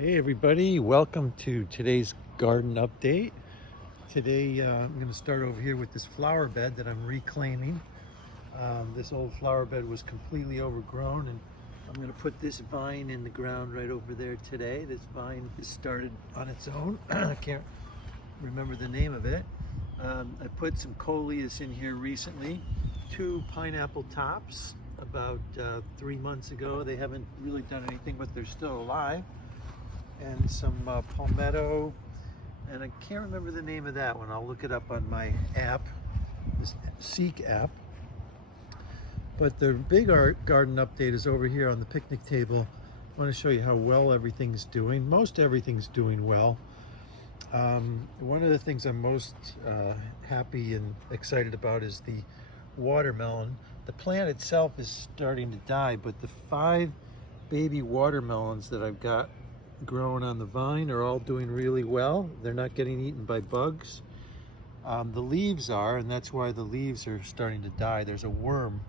Hey everybody, welcome to today's garden update. Today I'm going to start over here with this flower bed that I'm reclaiming. This old flower bed was completely overgrown, and I'm going to put this vine in the ground right over there today. This vine is started on its own. I can't remember the name of it. I put some coleus in here recently, 2 pineapple tops about 3 months ago. They haven't really done anything, but they're still alive. And some palmetto, and I can't remember the name of that one. I'll look it up on my app, this Seek app. But the big garden update is over here on the picnic table. I want to show you how well everything's doing. Most everything's doing well. One of the things I'm most happy and excited about is the watermelon. The plant itself is starting to die, but the 5 baby watermelons that I've got growing on the vine are all doing really well. They're not getting eaten by bugs. The leaves are, and that's why the leaves are starting to die. There's a worm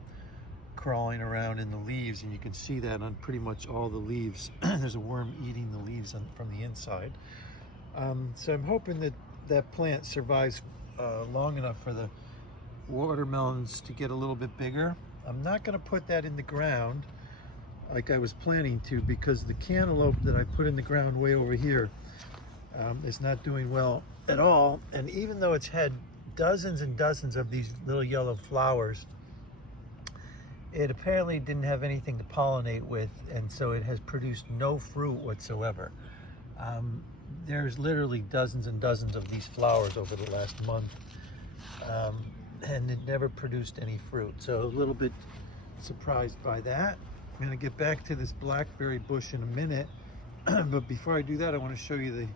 crawling around in the leaves, and you can see that on pretty much all the leaves. There's a worm eating the leaves from the inside. So I'm hoping that that plant survives long enough for the watermelons to get a little bit bigger. I'm not going to put that in the ground like I was planning to, because the cantaloupe that I put in the ground way over here is not doing well at all. And even though it's had dozens and dozens of these little yellow flowers, it apparently didn't have anything to pollinate with, and so it has produced no fruit whatsoever. There's literally dozens and dozens of these flowers over the last month, and it never produced any fruit. So a little bit surprised by that. I'm going to get back to this blackberry bush in a minute, but before I do that, I want to show you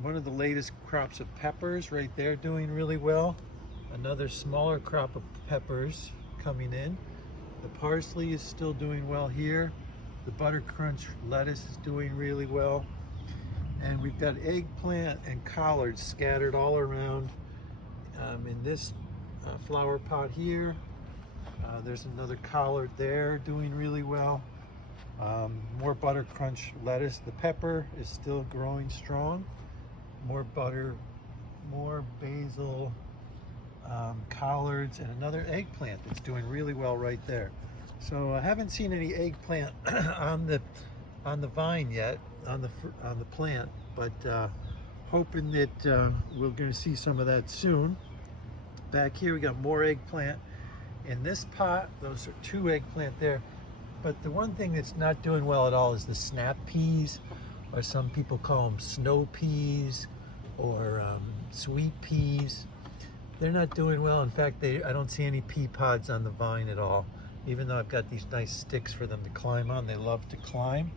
one of the latest crops of peppers right there doing really well. Another smaller crop of peppers coming in. The parsley is still doing well here. The butter crunch lettuce is doing really well. And we've got eggplant and collards scattered all around in this flower pot here. There's another collard there doing really well. More butter crunch lettuce. The pepper is still growing strong. More butter, more basil, collards, and another eggplant that's doing really well right there. So I haven't seen any eggplant on the vine yet, on the plant, but hoping that we're going to see some of that soon. Back here we got more eggplant. In this pot, those are 2 eggplant there. But the one thing that's not doing well at all is the snap peas, or some people call them snow peas, or sweet peas. They're not doing well. In fact, I don't see any pea pods on the vine at all. Even though I've got these nice sticks for them to climb on, they love to climb.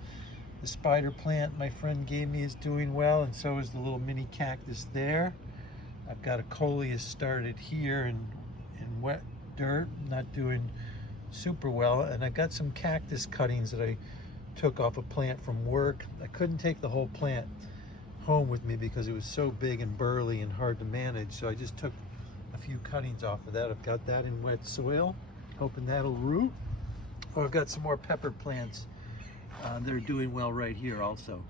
The spider plant my friend gave me is doing well, and so is the little mini cactus there. I've got a coleus started here in wet dirt, not doing super well, and I got some cactus cuttings that I took off a plant from work. I couldn't take the whole plant home with me because it was so big and burly and hard to manage, so I just took a few cuttings off of that. I've got that in wet soil, hoping that'll root. Oh, I've got some more pepper plants. They're doing well right here also.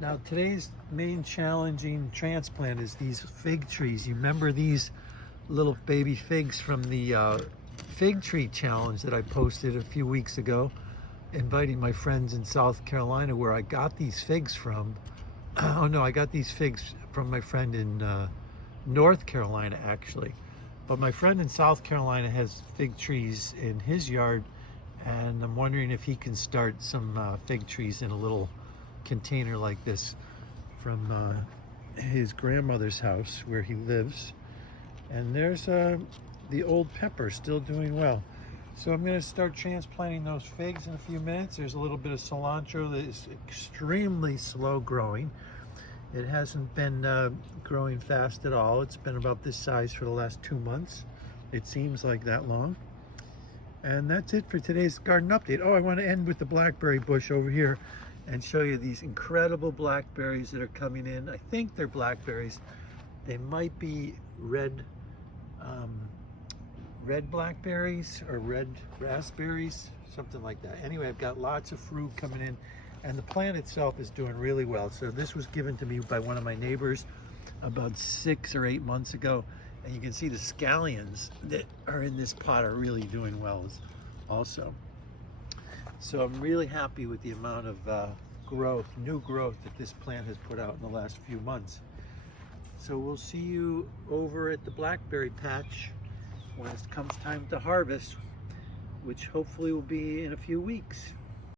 Now today's main challenging transplant is these fig trees. You remember these little baby figs from the fig tree challenge that I posted a few weeks ago, inviting my friends in South Carolina, where I got these figs from. Oh no, I got these figs from my friend in North Carolina actually, but my friend in South Carolina has fig trees in his yard, and I'm wondering if he can start some fig trees in a little container like this from his grandmother's house where he lives. And there's the old pepper still doing well. So I'm going to start transplanting those figs in a few minutes. There's a little bit of cilantro that is extremely slow growing. It hasn't been growing fast at all. It's been about this size for the last 2 months. It seems like that long. And that's it for today's garden update. Oh, I want to end with the blackberry bush over here and show you these incredible blackberries that are coming in. I think they're blackberries. They might be red blackberries or red raspberries, something like that. Anyway, I've got lots of fruit coming in. And the plant itself is doing really well. So this was given to me by one of my neighbors about 6 or 8 months ago. And you can see the scallions that are in this pot are really doing well also. So I'm really happy with the amount of new growth that this plant has put out in the last few months. So we'll see you over at the blackberry patch when it comes time to harvest, which hopefully will be in a few weeks.